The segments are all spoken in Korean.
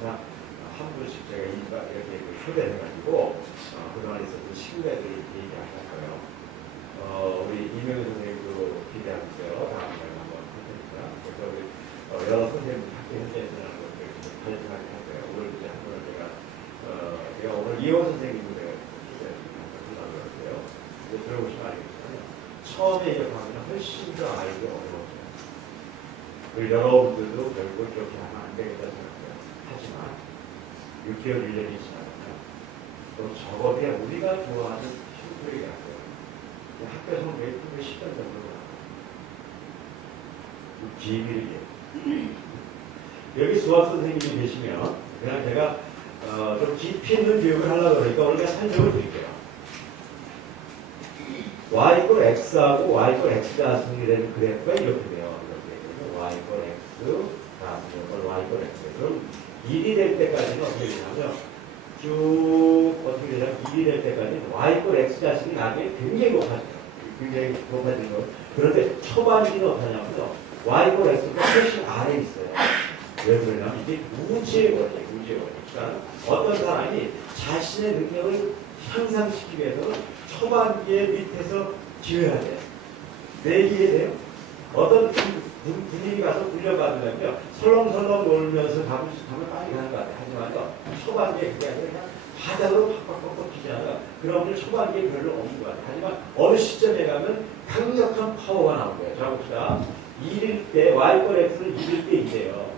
항상 한 분씩 제가 이렇게 초대해가지고 그동안 있었던 신뢰들을 얘기하셨고요. 우리 이명희 선생님도 기대하고 있어요. 다음에 한번 할 테니까. 그래서 우리 여러 선생님들 학교 현장에서는 것들을 발전하게 할 거예요. 오늘 이제 한 번은 제가 오늘 이호 선생님도 내가 기대하려고 그랬어요. 들어보시면 알겠지만 처음에 이력하면 훨씬 더 알기 어려워져요. 그리고 여러분들도 결국 그렇게 하면 안 되겠다 생각해요. 하지만 6개월 1년이 지나면 또 저것에 우리가 좋아하는 친구들이 있어요. 학교에서 몇 10년 정도 비밀이에요. 여기 수학 선생님이 계시면 그냥 제가 좀 깊이 있는 교육을 하려고 그러니까 오늘 그냥 설명을 드릴게요. y 이퀄 x하고 y 이퀄 x 자승이 되는 그래프가 이렇게 돼요. y 이퀄 x 자승 y 이퀄 x. 그럼 1이 될 때까지는 어떻게 되냐면 쭉 어떻게 되냐면 1이 될 때까지는 y 이퀄 x 자승이 나중에 굉장히 높아져요. 굉장히 높아지는 거. 그런데 초반기는 어떠냐면요. y 이퀄 x가 훨씬 아래에 있어요. 왜 그러냐면 이게 무지의 원리, 무지의 원리. 그러니까 어떤 사람이 자신의 능력을 향상시키기 위해서는 초반기에 밑에서 지어야 돼요. 내 이해돼요? 어떤 분위기 가서 훈련받으면요. 설렁설렁 놀면서 가면 빨리 가는 것 같아요. 하지만요. 초반기에 그게 아니라 그냥 바닥으로 팍팍팍 기잖아요. 그런 분 초반기에 별로 없는 것 같아요. 하지만 어느 시점에 가면 강력한 파워가 나온 거예요. 자 봅시다. 1일 때 y 이퀄 x는 1일 때 2예요.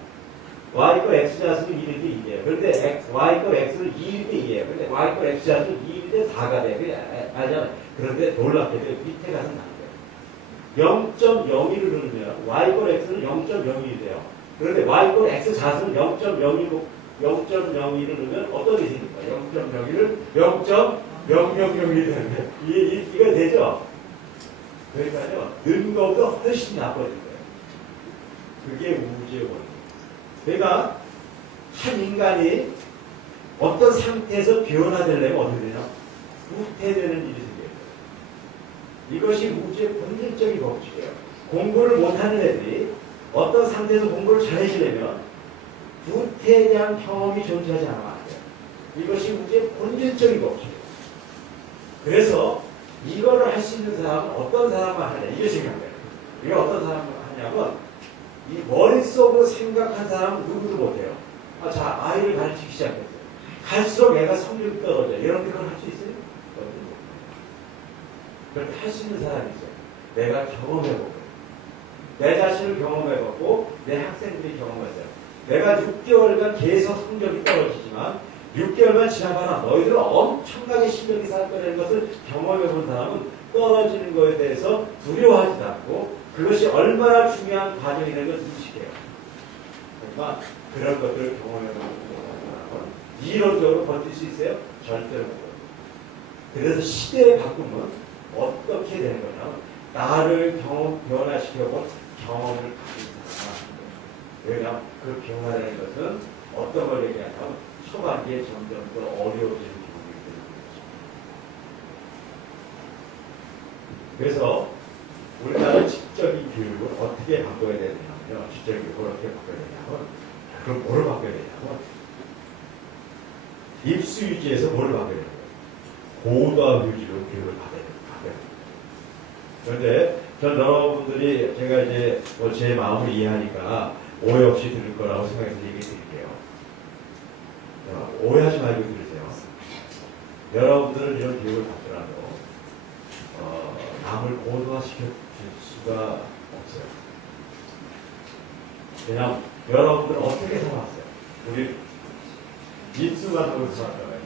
y 이퀄 x 자수는 1일 때 2예요. 그런데 y 이퀄 x는 2일 때 2예요. 그런데 y 이퀄 x 자수는 2일 때 4가 돼요. 아니잖아요. 그런데 놀랍게도 밑에 가서는 안 돼요. 0.01을 누르면 y 이퀄 x는 0.01이 돼요. 그런데 y 이퀄 x 자수는 0.01을 누르면 어떤 일이 생길까요? 0.01을 0.000이 되는데 이거 되죠? 그러니까요. 는 것보다 훨씬 나빠진 거예요. 그게 우주의 원리. 그러니까 한 인간이 어떤 상태에서 변화되려면 어떻게 되냐? 후퇴되는 일이 생겨요. 이것이 우주의 본질적인 법칙이에요. 공부를 못하는 애들이 어떤 상태에서 공부를 잘해지려면 후퇴에 대한 경험이 존재하지 않으면 안 돼요. 이것이 우주의 본질적인 법칙이에요. 그래서 이거를 할 수 있는 사람은 어떤 사람만 하냐. 이게 중요한 거예요. 이게 어떤 사람만 하냐면 이 머릿속으로 생각한 사람은 누구도 못해요. 자, 아이를 가르치기 시작했어요. 갈수록 애가 성적이 떨어져요. 여러분들 그걸 할 수 있어요? 그렇게 할 수 있는 사람이 있어요. 내가 경험해보고 내 자신을 경험해봤고 내 학생들이 경험했어요. 내가 6개월간 계속 성적이 떨어지지만 6개월만 지나가나 너희들은 엄청나게 실력이 살 거라는 것을 경험해본 사람은 떨어지는 것에 대해서 두려워하지 않고 그것이 얼마나 중요한 과정이라는 걸 인식해요. 그러니까 그런 것들을 경험해보는 사람은 이론적으로 버틸 수 있어요? 절대로 못해요. 그래서 시대의 바꿈은 어떻게 되는 거냐면 나를 변화시켜본 경험을 가진 사람은 왜냐하면 그 변화라는 것은 어떤 걸 얘기하냐면 초반기에 점점 더 어려워지는 경우이기 때문입니다. 그래서 우리나라의 직접인 교육을 어떻게 바꿔야 되냐면요. 직접인 교육을 어떻게 바꿔야 되냐면 그럼 뭐를 바꿔야 되냐면 입수 유지에서 뭐를 바꿔야 되냐면 고도화 유지로 교육을 바꿔야 됩니다. 그런데 전 여러분들이 제가 이제 제 마음을 이해하니까 오해 없이 들을 거라고 생각해서 얘기 드릴게요. 오해하지 말고 들으세요. 여러분들은 이런 교육을 받더라도 남을 고도화시켜 줄 수가 없어요. 그냥 여러분들은 어떻게 살아왔어요? 우리 입수만 하고 살았잖아요.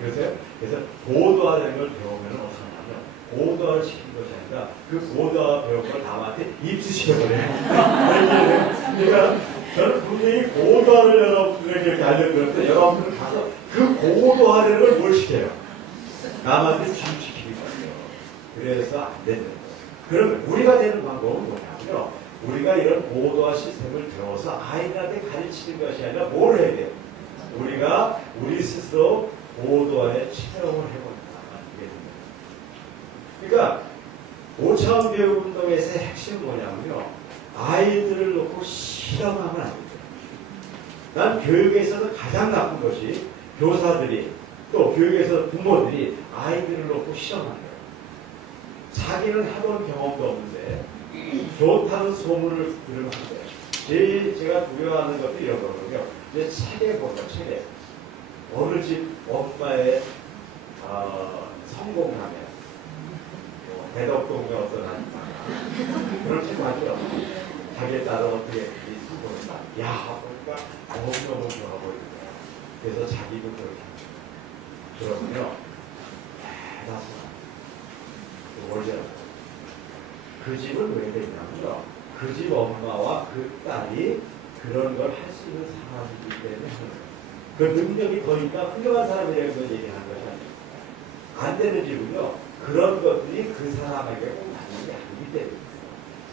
그래서 고도화되는 걸 배우면 어떻게 하냐면 고도화를 시킨 것이 아니라 그 고도화 배운 걸 남한테 입수시켜버려요. 그러니까 저는 분명히 고도화를 여러분들에게 이렇게 알려드렸는데 여러분들은 가서 그 고도화라는 걸 뭘 시켜요? 남한테 주입시키는 거예요. 그래서 안 되는 거예요. 그러면 우리가 되는 방법은 뭐냐면요. 우리가 이런 고도화 시스템을 배워서 아이들한테 가르치는 것이 아니라 뭘 해야 돼요? 우리가 우리 스스로 고도화에 체험을 해본다. 그러니까 5차원 교육 운동에서의 핵심은 뭐냐면요. 아이들을 놓고 실험하면 안 돼요. 난 교육에 있어서 가장 가장 나쁜 것이 교사들이 또 교육에서 부모들이 아이들을 놓고 실험하는 거예요. 자기는 해본 경험도 없는데 좋다는 소문을 들으면 안 돼요. 제일 제가 두려워하는 것도 이런 거거든요. 이제 책에 보면 책에 어느 집 엄마의 성공하면 대덕동에 어떤 아줌마가 그런 책 맞죠? 자기의 딸은 어떻게 성공했나? 야 보니까 너무너무 좋아 보이는 거야. 그래서 자기도 그렇게 그러면요 대다수 원래 그 집은 왜 되냐면요 그 집 엄마와 그 딸이 그런 걸 할 수 있는 사람이기 때문에 그 능력이 더 있다 훌륭한 사람이라는 걸 얘기하는 것이 아닙니다. 안 되는 집은요 그런 것들이 그 사람에게 꼭 맞는 게 아니기 때문에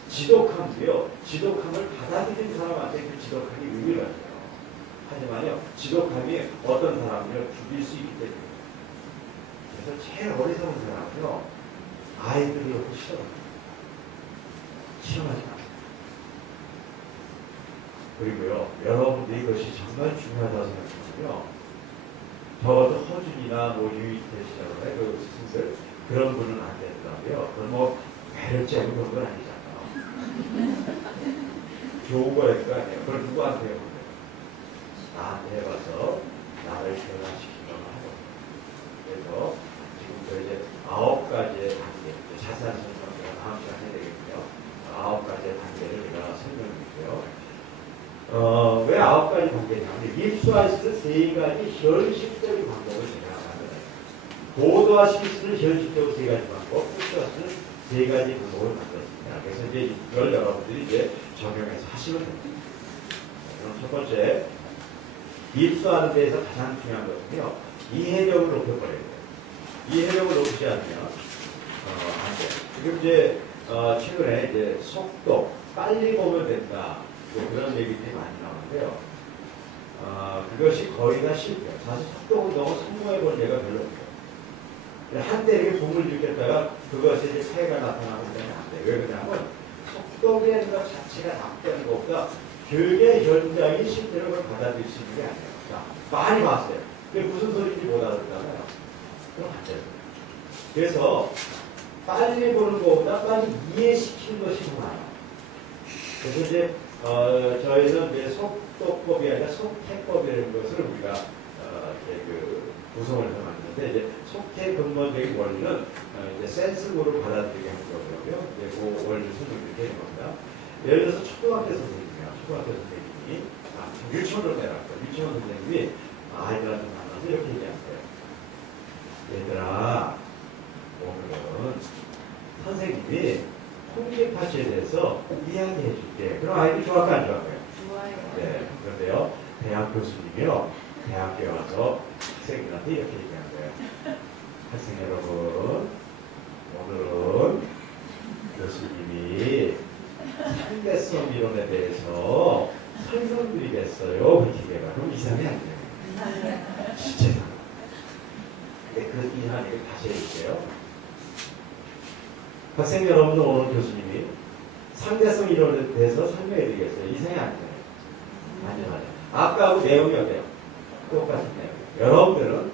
지독함도요 지독함을 받아들인 사람한테 그 지독함이 의미를 가져요. 하지만요 지독함이 어떤 사람을 죽일 수 있기 때문에 그래서 제일 어리석은 사람은요 아이들을 놓고 실험하지 마세요. 그리고요 여러분들이 이것이 정말 중요하다고 생각하시면요 적어도 허준이나 뭐 유이태 씨라고 해요 그 스승들 그런 분은 안 되더라고요. 그건 뭐 배를 째고 그런 건 아니잖아요. 좋은 거랄 거 아니에요. 그걸 누구한테 해보세요? 나한테 해봐서 나를 변화시키려고 하고 그래서 지금부터 이제 9가지의 단계 자세한 설명을 다음 시간에 해야 되겠고요. 9가지의 단계를 제가 설명드릴게요. 왜 9가지 단계냐면 입수할 수 있는 3가지 현실적인 방법을 제가 만들어요. 고도화시킬 수 있는 현실적으로 3가지 방법, 입수할 수 있는 3가지 방법을 만들었습니다. 그래서 이제 이걸 여러분들이 이제 적용해서 하시면 됩니다. 그럼 첫 번째 입수하는 데에서 가장 중요한 것은요 이해력을 높여버려야 돼요. 이해력을 높이지 않으면 안 돼요. 지금 이제 최근에 이제 속도 빨리 보면 된다. 뭐 그런 얘기들이 많이 나오는데요. 그것이 거의 다 실패해요. 사실 속도 운동은 성공해 본 예가 별로 없어요. 한때 이렇게 붐을 일으켰다가 그것이 이제 폐해가 나타나고 그러면 안 돼요. 왜 그러냐면 속도라는 것 자체가 나쁘다는 것보다 교육의 현장이 실제로 그걸 받아들일 수 있는 게 아니에요. 자, 많이 봤어요. 그게 무슨 소리인지 못 알아듣잖아요. 그럼 안 돼요. 그래서 빨리 보는 것보다 빨리 이해시키는 것이 더 많아요. 그래서 이제 저희는 이제 속도법이 아니라 속태법이라는 것을 우리가 이제 그 구성을 해서 만드는데 이제 속태 근본적인 원리는 이제 센스로 받아들이게 하는 거고요. 이제 그 원리를 설명드리게 되는 겁니다. 예를 들어서 초등학교 선생님이요. 초등학교 선생님이 유치원으로 내려갔어요. 유치원 선생님이 아이들한테 만나서 이렇게 얘기하세요. 얘들아, 오늘은 선생님이 통계파츠에 대해서 이야기해 줄게. 그럼 아이들이 좋아할까 안 좋아할까요? 좋아요. 네. 그런데요, 대학 교수님이요, 대학교에 와서 학생들한테 이렇게 얘기한 거예요. 학생 여러분, 오늘은 교수님이 상대성 이론에 대해서 설명드리겠어요. 그렇게 얘기해봐. 그럼 이상이 안 돼요. 진짜 이상. 근데 그 이상한 얘기 다시 해줄게요. 학생 여러분, 오늘 교수님이 상대성 이론에 대해서 설명해 드리겠어요. 이상이 아니잖아요. 맞아요. 아까하고 내용이 어때요? 똑같은 내용. 여러분들은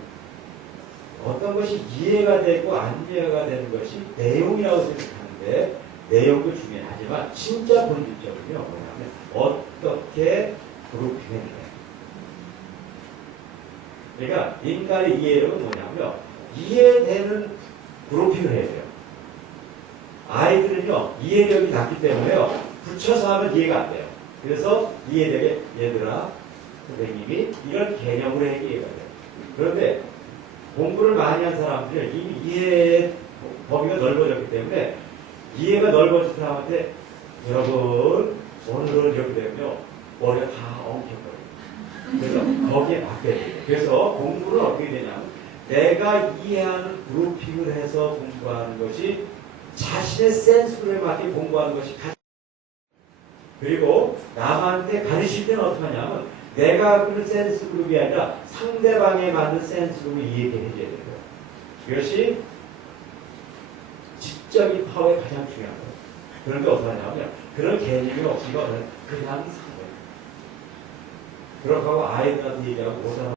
어떤 것이 이해가 되고 안 이해가 되는 것이 내용이라고 생각하는데 내용도 중요하지만 진짜 본질적으로요. 뭐냐면 어떻게 그룹핑해야 그러니까 인간의 이해력은 뭐냐면 이해되는 그룹핑을 해야 돼요. 아이들은요 이해력이 낮기 때문에요 붙여서 하면 이해가 안 돼요. 그래서 이해력에 얘들아 선생님이 이런 개념으로 얘기해야 돼요. 그런데 공부를 많이 한 사람들은 이미 이해의 범위가 넓어졌기 때문에 이해가 넓어진 사람한테 여러분 오늘은 이렇게 되면요 머리가 다 엉켜버려요. 그래서 거기에 바뀌어야 돼요. 그래서 공부는 어떻게 되냐면 내가 이해하는 그룹핑을 해서 공부하는 것이 자신의 센스에 맞게 공부하는 것이 가장 그리고 남한테 가르칠 때는 어떻게 하냐면 내가 그런 센스 그룹이 아니라 상대방에 맞는 센스 그룹을 이해해줘야 돼요. 이것이 지적인 파워의 가장 중요한 거예요. 그런데 어떻게 하냐면 그런 개념이 없으면 그냥 사고예요. 그렇다고 i한테 얘기하고 오사람